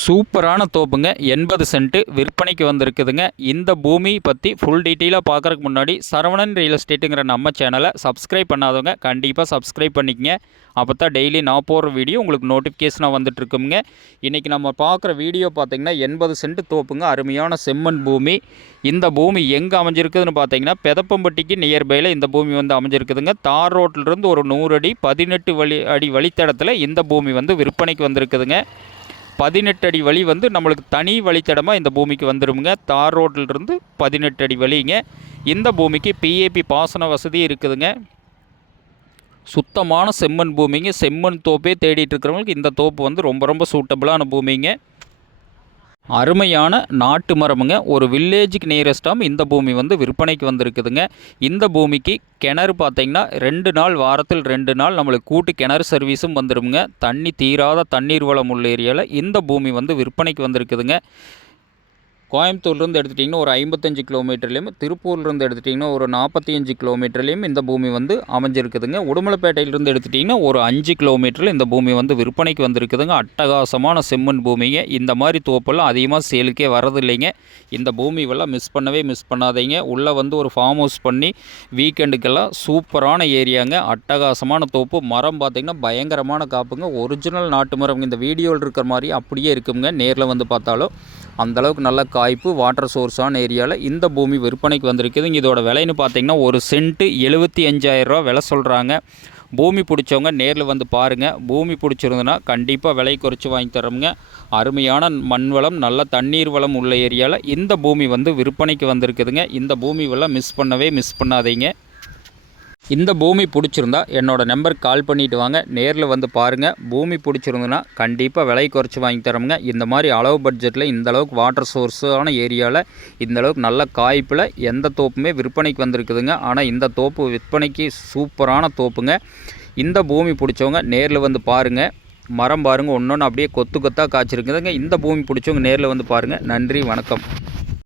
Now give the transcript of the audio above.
சூப்பரான தோப்புங்க. 80 சென்ட் விற்பனைக்கு வந்திருக்குதுங்க. இந்த பூமி பற்றி ஃபுல் டீட்டெயிலாக பார்க்குறதுக்கு முன்னாடி சரவணன் ரியல் எஸ்டேட்டுங்கிற நம்ம சேனலை சப்ஸ்கிரைப் பண்ணாதவங்க கண்டிப்பாக சப்ஸ்கிரைப் பண்ணிக்கங்க. அப்போ தான் டெய்லி நான் போடுற வீடியோ உங்களுக்கு நோட்டிஃபிகேஷனாக வந்துட்டுருக்குங்க. இன்றைக்கி நம்ம பார்க்குற வீடியோ பார்த்திங்கன்னா 80 சென்ட் தோப்புங்க. அருமையான செம்மண் பூமி. இந்த பூமி எங்கே அமைஞ்சிருக்குதுன்னு பார்த்தீங்கன்னா பெதப்பம்பட்டிக்கு நியர்பையில் இந்த பூமி வந்து அமைஞ்சிருக்குதுங்க. தார் ரோட்டிலிருந்து ஒரு 100 அடி 18 அடி வழித்தடத்தில் இந்த பூமி வந்து விற்பனைக்கு வந்திருக்குதுங்க. 18 அடி வழி வந்து நம்மளுக்கு தனி வழித்தடமாக இந்த பூமிக்கு வந்துடுங்க. தார் ரோட்டிலிருந்து 18 அடி வழிங்க. இந்த பூமிக்கு பிஏபி பாசன வசதி இருக்குதுங்க. சுத்தமான செம்மண் பூமிங்க. செம்மண் தோப்பே தேடிட்டு இருக்கிறவங்களுக்கு இந்த தோப்பு வந்து ரொம்ப ரொம்ப சூட்டபிளான பூமிங்க. அருமையான நாட்டு மரமுங்க. ஒரு வில்லேஜுக்கு நியரஸ்டாக இந்த பூமி வந்து விற்பனைக்கு வந்திருக்குதுங்க. இந்த பூமிக்கு கிணறு பார்த்திங்கன்னா 2 நாள் வாரத்தில் 2 நாள் நம்மளுக்கு கூட்டு கிணறு சர்வீஸும் வந்துடுங்க. தண்ணி தீராத தண்ணீர் வளம் உள்ள ஏரியாவில் இந்த பூமி வந்து விற்பனைக்கு வந்திருக்குதுங்க. கோயம்புத்தூர்லேருந்து எடுத்துட்டிங்கன்னா ஒரு 55 கிலோமீட்டர்லேயும், திருப்பூர்லேருந்து எடுத்துட்டிங்கன்னா ஒரு 45 கிலோமீட்டர்லேயும் இந்த பூமி வந்து அமைஞ்சிருக்குதுங்க. உடுமலைப்பேட்டையிலேருந்து எடுத்துட்டிங்கன்னா ஒரு 5 கிலோமீட்டரில் இந்த பூமி வந்து விற்பனைக்கு வந்திருக்குதுங்க. அட்டகாசமான செம்மண் பூமிங்க. இந்த மாதிரி தோப்பெல்லாம் அதிகமாக சேலுக்கே வரதில்லைங்க. இந்த பூமியெல்லாம் மிஸ் பண்ணாதீங்க. உள்ளே வந்து ஒரு ஃபார்ம் ஹவுஸ் பண்ணி வீக்கெண்டுக்கெல்லாம் சூப்பரான ஏரியாங்க. அட்டகாசமான தோப்பு. மரம் பார்த்திங்கன்னா பயங்கரமான காப்புங்க. ஒரிஜினல் நாட்டு மரம். இந்த வீடியோவில் இருக்கிற மாதிரி அப்படியே இருக்குங்க. நேரில் வந்து பார்த்தாலும் அந்தளவுக்கு நல்ல காய்ப்பு வாட்டர் சோர்ஸான ஏரியாவில் இந்த பூமி விற்பனைக்கு வந்திருக்குதுங்க. இதோட விலைன்னு பார்த்தீங்கன்னா ஒரு சென்ட்டு 75,000 ரூபா விலை சொல்கிறாங்க. பூமி பிடிச்சவங்க நேரில் வந்து பாருங்கள். பூமி பிடிச்சிருந்துன்னா கண்டிப்பாக விலை குறைச்சி வாங்கி தரோங்க. அருமையான மண் வளம், நல்ல தண்ணீர் வளம் உள்ள ஏரியாவில் இந்த பூமி வந்து விற்பனைக்கு வந்திருக்குதுங்க. இந்த பூமி எல்லாம் மிஸ் பண்ணாதீங்க. இந்த பூமி பிடிச்சிருந்தா என்னோடய நம்பருக்கு கால் பண்ணிவிட்டு வாங்க. நேரில் வந்து பாருங்கள். பூமி பிடிச்சிருந்துன்னா கண்டிப்பாக விலை குறைச்சி வாங்கி தரோங்க. இந்த மாதிரி அளவு பட்ஜெட்டில் இந்தளவுக்கு வாட்டர் சோர்ஸான ஏரியாவில் இந்தளவுக்கு நல்ல காய்ப்பில் எந்த தோப்புமே விற்பனைக்கு வந்திருக்குதுங்க. ஆனால் இந்த தோப்பு விற்பனைக்கு சூப்பரான தோப்புங்க. இந்த பூமி பிடிச்சவங்க நேரில் வந்து பாருங்கள். மரம் பாருங்கள், ஒன்று அப்படியே கொத்தாக காய்ச்சிருக்குதுங்க. இந்த பூமி பிடிச்சவங்க நேரில் வந்து பாருங்கள். நன்றி, வணக்கம்.